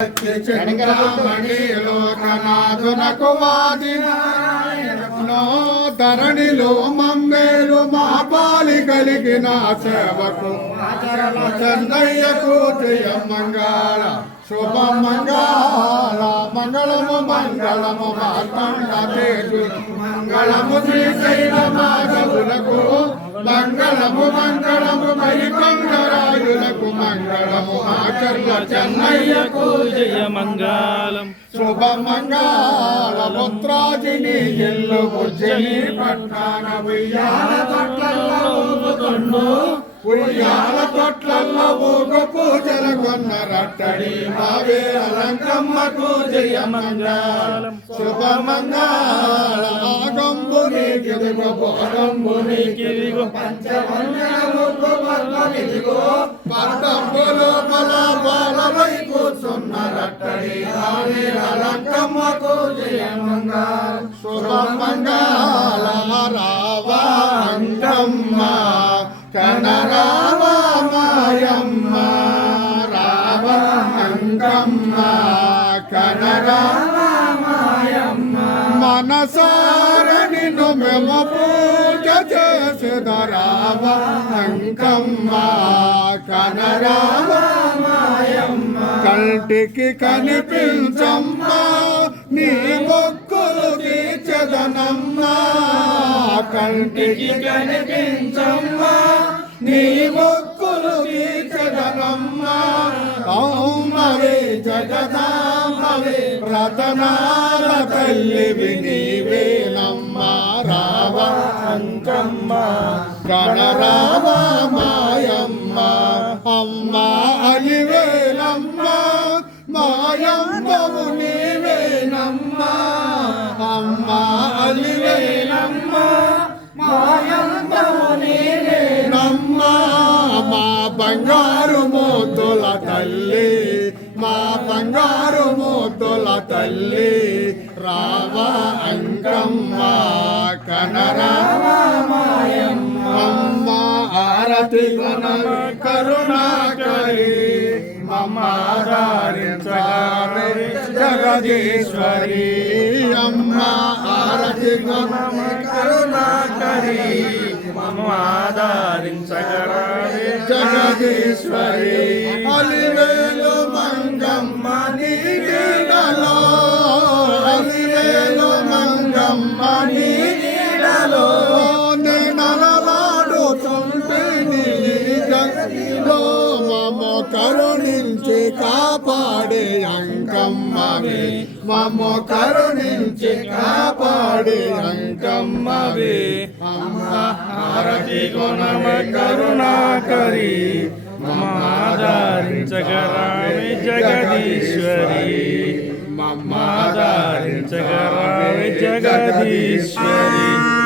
చింతామణి లోకనాథునకు వాదినో ధరణిలో మమ్మేలు మా పాలి కలిగిన సేవకు. చందయ్యకు జయ మంగళ శుభ మంగళ మంగళము మంగళము మాతండేజు తేజు. మంగళము శ్రీశైల మాధవులకు మంగళము మంగళము మరికొండరాయులకు మంగళము ఆచర్య చెన్నయ్యకు జయ మంగళం శుభ మంగళ పుత్రాజిని ఎల్లు బుజ్జని పట్టాన ఉయ్యాల తొట్లల్లో ఉయ్యాల తొట్లల్లో పూజల కొన్న రట్టడి. మావే అలంకమ్మకు జయ మంగళం శుభ మంగళ ఆగంబుని గిరుగు పద్మమిదిగో బాలవై అంకమ్మ కనరామాయమ్మ. మనసార నిన్ను మేము పూజ చేసేదరావ అంకమ్మ కనరామాయమ్మ. కంటికి కనిపించమ్మ నీ మొక్కులు తీర్చదనమ్మ. కంటికి కనిపించమ్మా నీ జగదాంబవే రతనాల తల్లివి నీవేనమ్మా రావ అంకమ్మ గణరావ మాయమ్మ అమ్మ అలివేలమ్మ మాయమ్మవు నీవేనమ్మ అమ్మ అలివేలమ్మ మాయమ్మవు నీవేనమ్మ మా బంగారు మోతుల తల్లి మా బంగారు మూతుల తల్లి రావా అంకమ్మ కనరామాయమ్మ ఆరతి గుణ కరుణాకరి మమ్మారించగానే జగదీశ్వరి. అమ్మ ఆరతి గుణ కరుణాకరి ఆదరించగరాడే జగదీశ్వరి. కరుణించి కాపాడే అంకమ్మవే. మమ కరుణించి కాపాడే అంకమ్మవే. అమ్మ హారతి గుణమ కరుణాకరి. మమ్మాదరించగరామే జగదీశ్వరి. మమ్మాదరించగరామే జగదీశ్వరి.